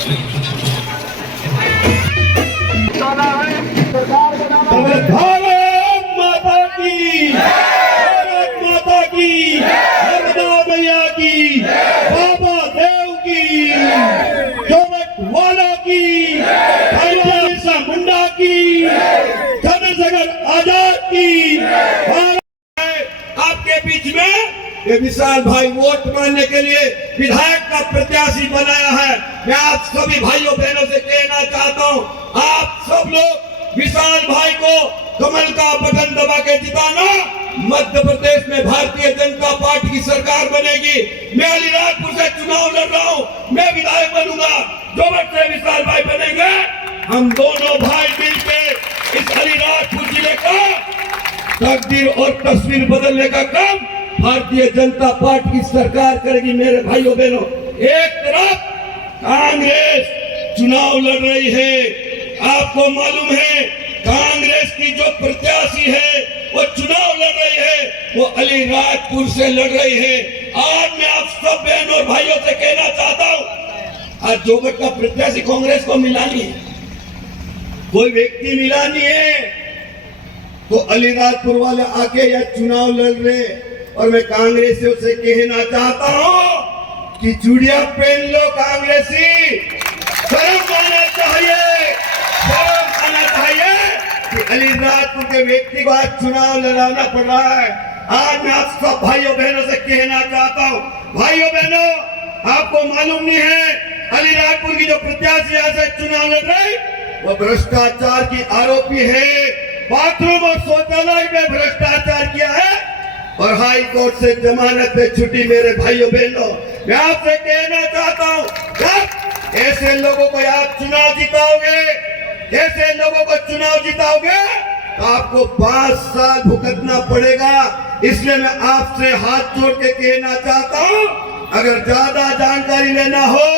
भारत माता की, भारत माता की, नर्मदा मैया की, बाबा देव की, जोबटवाला की, बिरसा मुंडा की, चंद्रशेखर आजाद की। आपके बीच में ये विशाल भाई वोट मांगने के लिए विधायक का प्रत्याशी बनाया है। मैं आप सभी भाइयों बहनों से कहना चाहता हूँ, आप सब लोग विशाल भाई को कमल का बटन दबा के जिताना। मध्य प्रदेश में भारतीय जनता पार्टी की सरकार बनेगी। मैं अलीराजपुर से चुनाव लड़ रहा हूँ, मैं विधायक बनूंगा, जोबट से विशाल भाई बनेंगे। हम दोनों भाई मिलकर इस अलीराजपुर जिले का तकदीर और तस्वीर बदलने का काम भारतीय जनता पार्टी की सरकार करेगी। मेरे भाइयों बहनों, एक तरफ कांग्रेस चुनाव लड़ रही है, आपको मालूम है कांग्रेस की जो प्रत्याशी है वो चुनाव लड़ रही है, वो अलीराजपुर से लड़ रही है। आज मैं आप सब बहनों और भाइयों से कहना चाहता हूँ, आज जोबट का प्रत्याशी कांग्रेस को मिला नहीं है, कोई व्यक्ति मिला नहीं है, तो अलीराजपुर वाले आके या चुनाव लड़ रहे। और मैं कांग्रेसियों से कहना चाहता हूँ कि चूड़िया पहन लो कांग्रेसी, शर्म आना चाहिए, शर्म आना चाहिए कि अलीराजपुर के व्यक्ति को आज चुनाव लड़ाना पड़ रहा है। आज मैं आप सब भाइयों बहनों से कहना चाहता हूँ, भाइयों बहनों, आपको मालूम नहीं है अलीराजपुर की जो प्रत्याशी यहाँ से चुनाव लड़ रही वो भ्रष्टाचार की आरोपी है, बाथरूम और शौचालय में भ्रष्टाचार किया है और हाई कोर्ट से जमानत पे छुट्टी। मेरे भाइयों बहनों, मैं आपसे कहना चाहता हूँ, ऐसे लोगों को आप चुनाव जिताओगे, ऐसे लोगों को चुनाव जिताओगे तो आपको 5 साल भुगतना पड़ेगा। इसलिए मैं आपसे हाथ जोड़ के कहना चाहता हूँ, अगर ज्यादा जानकारी लेना हो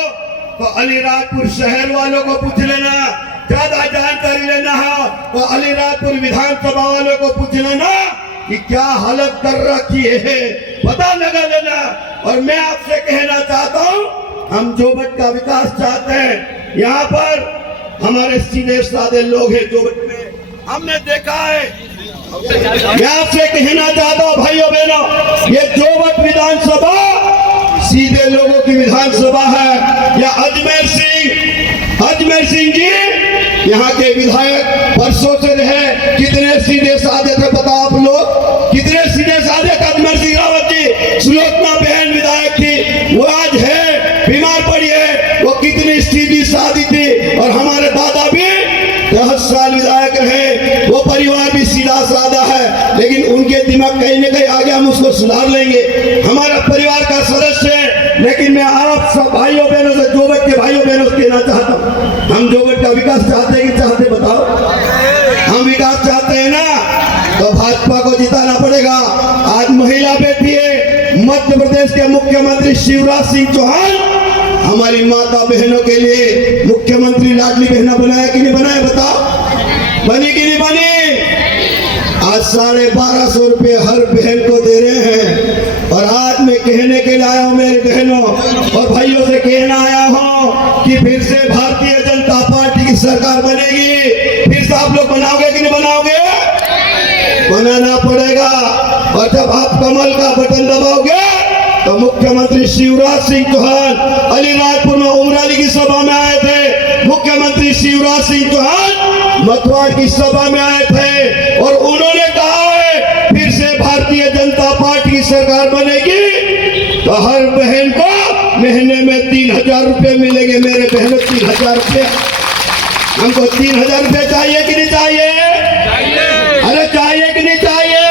तो अलीराजपुर शहर वालों को पूछ लेना, ज्यादा जानकारी लेना हो तो अलीराजपुर विधानसभा वालों को पूछ लेना कि क्या हालत कर रखी है, पता लगा लेना। और मैं आपसे कहना चाहता हूँ, हम जोबट का विकास चाहते हैं। यहाँ पर हमारे सीधे साधे लोग हैं जोबट में, हमने देखा है। मैं आपसे कहना चाहता हूँ भाइयों बहनों, ये जोबट विधानसभा सीधे लोगों की विधानसभा है। या अजमेर सिंह जी यहाँ के विधायक वर्षों से रहे, कितने सीधे साधे थे पता आप लोग, कितने सीधे साधे थे अजमेर सिंह रावत जी। सुलोचना बहन विधायक थी, वो आज है, बीमार पड़ी है, वो कितनी सीधी साधी थी। और हमारे दादा भी 10 साल विधायक रहे, वो परिवार भी सीधा साधा है, लेकिन उनके दिमाग कहीं न कहीं आगे, हम उसको सुधार लेंगे, हमारा परिवार का सदस्य है। लेकिन मैं आप सब भाइयों बहनों से, जोबट के भाइयों बहनों से कहना चाहता हूँ, हम जोबट का विकास चाहते हैं कि चाहते बताओ? हम विकास चाहते हैं ना, तो भाजपा को जिताना पड़ेगा। आज महिला बैठी है, मध्य प्रदेश के मुख्यमंत्री शिवराज सिंह चौहान हमारी माता बहनों के लिए मुख्यमंत्री लाडली बहना बनाया कि नहीं बनाया बताओ? बनी कि नहीं बनी? आज 1250 रुपये हर बहन को दे रहे हैं। और आज मैं कहने के लिए आया हूँ मेरे बहनों और भाइयों से कहना आया हूँ कि फिर से भारतीय जनता पार्टी की सरकार बनेगी। फिर से आप लोग बनाओगे कि नहीं बनाओगे? बनाना पड़ेगा। और जब आप कमल का बटन दबाओगे तो मुख्यमंत्री शिवराज सिंह चौहान अलीराजपुर में उमराली की सभा में आए थे, मुख्यमंत्री शिवराज सिंह चौहान मथुआड़ की सभा में आए थे और उन्होंने कहा है फिर से भारतीय जनता पार्टी की सरकार बनेगी तो हर बहन को महीने में 3000 रुपये मिलेंगे। मेरे बहनों 3000 रुपये, हमको 3000 रुपये चाहिए कि नहीं चाहिए? अरे चाहिए कि नहीं चाहिए?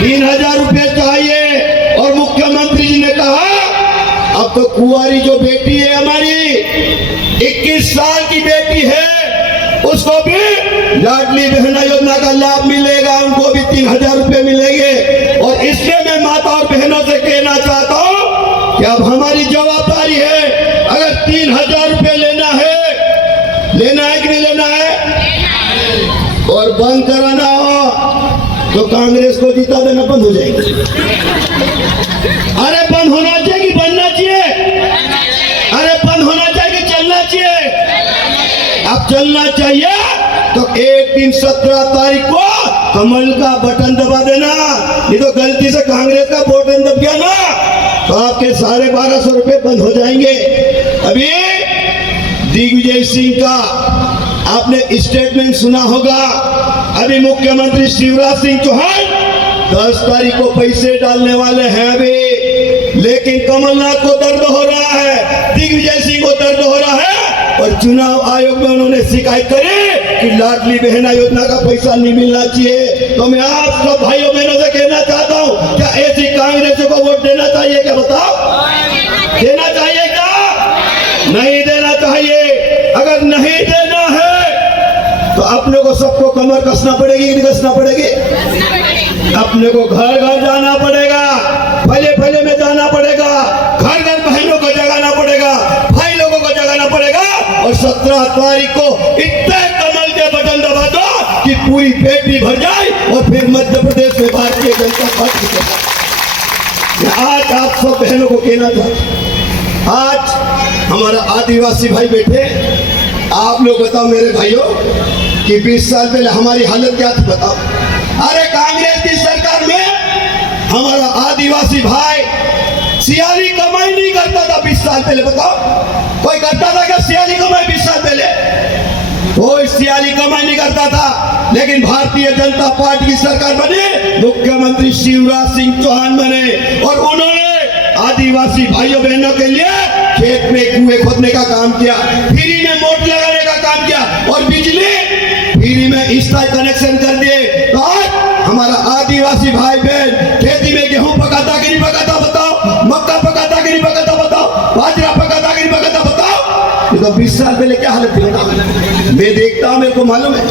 3000 रुपये चाहिए। और मुख्यमंत्री जी ने कहा अब तो कुंवारी जो बेटी है हमारी 21 साल की बेटी है, उसको भी लाडली बहना योजना का लाभ मिलेगा, उनको भी 3000 रुपये मिलेंगे। और इसमें मैं माता और बहनों से कहना चाहता हूँ कि अब हमारी जवाबदारी है, अगर 3000 रुपये लेना है कि नहीं लेना है, और बंद कराना हो तो कांग्रेस को जिता देना बंद हो जाएगी। अरे बंद होना चाहिए कि बनना चाहिए? अरे बंद होना चाहिए कि चलना चलना चाहिए तो एक दिन 17 तारीख को कमल का बटन दबा देना। नहीं तो गलती से कांग्रेस का बटन दब गया ना तो आपके 1250 रुपए बंद हो जाएंगे। अभी दिग्विजय सिंह का आपने स्टेटमेंट सुना होगा। अभी मुख्यमंत्री शिवराज सिंह चौहान 10 तारीख को पैसे डालने वाले हैं अभी, लेकिन कमलनाथ को दर्द हो रहा है, दिग्विजय सिंह को दर्द हो रहा है और चुनाव आयोग में उन्होंने शिकायत करी कि लाडली बहना योजना का पैसा नहीं मिलना चाहिए। तो मैं आप सब भाइयों बहनों से कहना चाहता हूँ, क्या ऐसी कांग्रेस को वोट देना चाहिए? क्या बताओ, देना चाहिए क्या? नहीं देना चाहिए। अगर नहीं देना है तो अपने को सबको कमर कसना पड़ेगी कि नहीं कसना पड़ेगी? अपने को घर घर जाना पड़ेगा, फले फले में जाना पड़ेगा, घर घर बहनों को जगाना पड़ेगा, भाई लोगों को जगाना पड़ेगा और 17 तारीख को इतने कमल के बटन दबा दो कि पूरी पेटी भर जाए और फिर मध्य प्रदेश में भारतीय जनता पार्टी के आज आप सब बहनों को कहना था, आज हमारा आदिवासी भाई बैठे, आप लोग बताओ मेरे भाइयों कि 20 साल पहले हमारी हालत क्या थी बताओ। अरे कांग्रेस की सरकार में हमारा आदिवासी भाई सियाली कमाई नहीं करता था 20 साल पहले। बताओ कोई करता था क्या सियाली कमाई 20 साल पहले? कोई सियाली कमाई नहीं करता था। लेकिन भारतीय जनता पार्टी की सरकार बने, मुख्यमंत्री शिवराज सिंह चौहान बने और उन्होंने आदिवासी भाइयों बहनों के लिए खेत में कुएं खोदने का काम किया, फ्री में मोटर लगाने का काम किया और बिजली फ्री में इसका कनेक्शन कर दिए। तो आज हमारा आदिवासी भाई बहन खेती में गेहूं पकाता कि नहीं पकाता बताओ, मक्का पकाता कि नहीं पकाता बताओ, बाजरा पकाता कि नहीं पकाता बताओ। तो 20 साल पहले क्या हालत थी बताओ। मैं देखता हूँ, मेरे को मालूम है,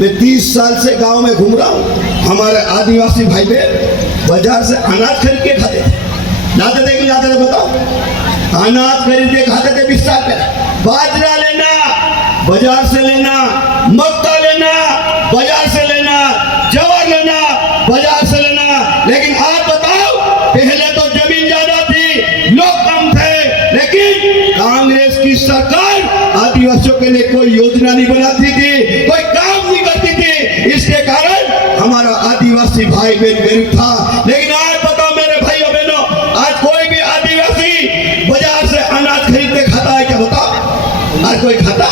मैं 30 साल से गांव में घूम रहा हूँ। हमारे आदिवासी भाई बहन बाजार से अनाज खरीद के खाते थे, लाते थे कि लाते थे बताओ? अनाज खरीद के खाते थे 20 साल पहले। बाजरा लेना बाजार से लेना, मक्का लेना बाजार से लेना, जवार लेना बाजार से लेना। लेकिन आज बताओ, पहले तो जमीन ज्यादा थी, लोग कम थे, लेकिन कांग्रेस की सरकार आदिवासियों के लिए कोई योजना नहीं बनाती थी, कोई काम नहीं करती थी। इसके कारण हमारा आदिवासी भाई बहन गरीब था। लेकिन आज बताओ मेरे भाइयों बहनों, आज कोई भी आदिवासी बाजार से अनाज खरीद के खाता है क्या बताओ? आज कोई खाता?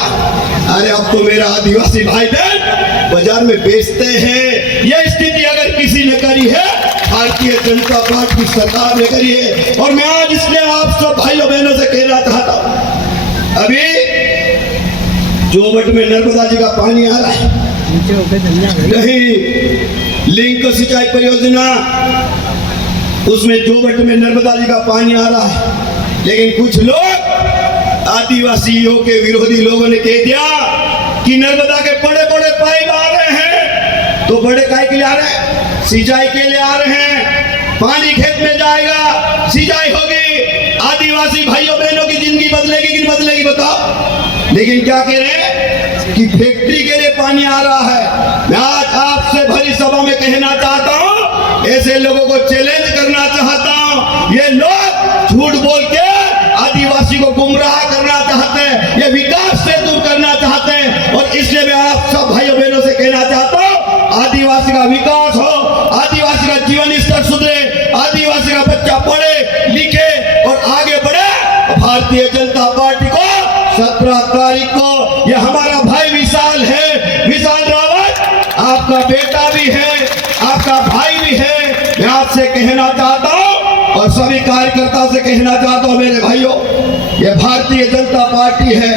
अरे अब तो मेरा आदिवासी भाई बहन बाजार में बेचते हैं। यह स्थिति अगर किसी ने करी है, भारतीय जनता पार्टी की सरकार ने करी है। और मैं आज इसलिए आप सब भाइयों बहनों से कहना चाहता हूं, अभी जोबट में नर्मदा जी का पानी आ रहा है, नहीं लिंक सिंचाई परियोजना, उसमें जोबट में नर्मदा जी का पानी आ रहा है। लेकिन कुछ लोग आदिवासियों के विरोधी लोगों ने कह दिया कि नर्मदा के बड़े बड़े पाइप आ रहे हैं, तो बड़े काय के लिए आ रहे हैं? सिंचाई के लिए आ रहे हैं। पानी खेत में जाएगा, सिंचाई होगी, आदिवासी भाइयों बहनों की जिंदगी बदलेगी कि नहीं बदलेगी बताओ? लेकिन क्या कह रहे हैं कि फैक्ट्री के लिए पानी आ रहा है। मैं आज आपसे भरी सभा में कहना चाहता हूं, ऐसे लोगों को चैलेंज करना चाहता हूं। ये लोग झूठ बोल के आदिवासी को गुमराह करना चाहते हैं, ये विकास से दूर करना चाहते हैं। और इसलिए मैं आप सब भाइयों बहनों से कहना चाहता हूं, आदिवासी का विकास हो, आदिवासी का जीवन स्तर सुधरे, आदिवासी का बच्चा पढ़े लिखे और आगे बढ़े। भारतीय जनता पार्टी को 17 तारीख को, ये हमारा भाई विशाल है, विशाल रावत आपका बेटा भी है, आपका भाई भी है। मैं आपसे कहना चाहता हूं और सभी कार्यकर्ताओं से कहना चाहता हूं, मेरे भाइयों, ये भारतीय जनता पार्टी है,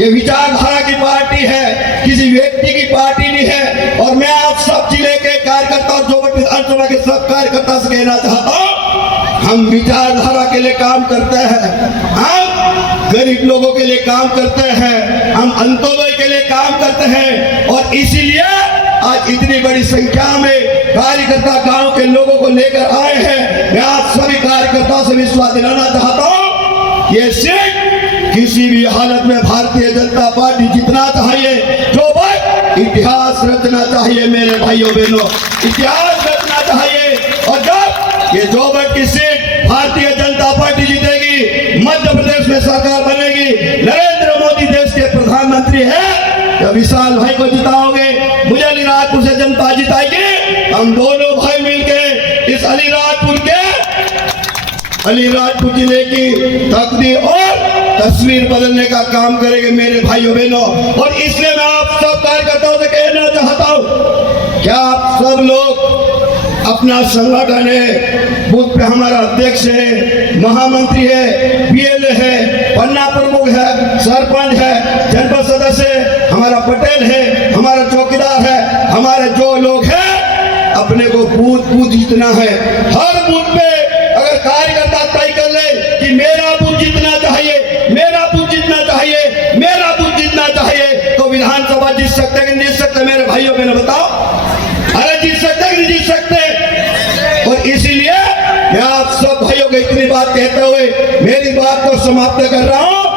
ये विचारधारा की पार्टी है, किसी व्यक्ति की पार्टी नहीं है। और मैं आप सब जिले के कार्यकर्ता और जोबट विधानसभा के सब कार्यकर्ता से कहना चाहता हूं, हम विचारधारा के लिए काम करते हैं, हम गरीब लोगों के लिए काम करते हैं, हम अंत्योदय के लिए काम करते हैं। और इसीलिए आज इतनी बड़ी संख्या में कार्यकर्ता गांव के लोगों को लेकर आए हैं। मैं आप सभी कार्यकर्ताओं से विश्वास दिलाना चाहता हूं, ये सीट किसी भी हालत में भारतीय जनता पार्टी जितना चाहिए। जो बात इतिहास रचना चाहिए मेरे भाइयों बहनों, इतिहास रचना चाहिए। और जब ये जोबट की सीट भारतीय जनता पार्टी जीतेगी, मध्य प्रदेश में सरकार बनेगी, नरेंद्र मोदी देश के प्रधानमंत्री है, जब विशाल भाई को जिताओगे, मुझे अलीराजपुर से जनता जिताएगी, हम दोनों भाई मिलके इस अलीराजपुर जिले की तकदीर और तस्वीर बदलने का काम करेंगे मेरे भाइयों बहनों। और इसलिए मैं आप सब कार्यकर्ताओं से कहना चाहता हूं, क्या आप सब लोग अपना संगठन है, बूथ पे हमारा अध्यक्ष है, महामंत्री है, बीएलए है, पन्ना प्रमुख है, सरपंच है, जनपद सदस्य है, हमारा पटेल है, हमारा चौकीदार है, हमारे जो लोग हैं, अपने को बूथ जीतना है। हर बूथ पे अगर कार्यकर्ता तय कर ले कि मेरा बूथ जीतना चाहिए, मेरा बूथ जीतना चाहिए, मेरा बूथ जीतना चाहिए, तो विधानसभा जीत सकते कि नहीं जीत सकते मेरे भाइयों बहनों बताओ? अरे जीत सकते कि नहीं जीत सकते? और इसीलिए मैं आप सब भाइयों को इतनी बात कहते हुए मेरी बात को समाप्त कर रहा हूं।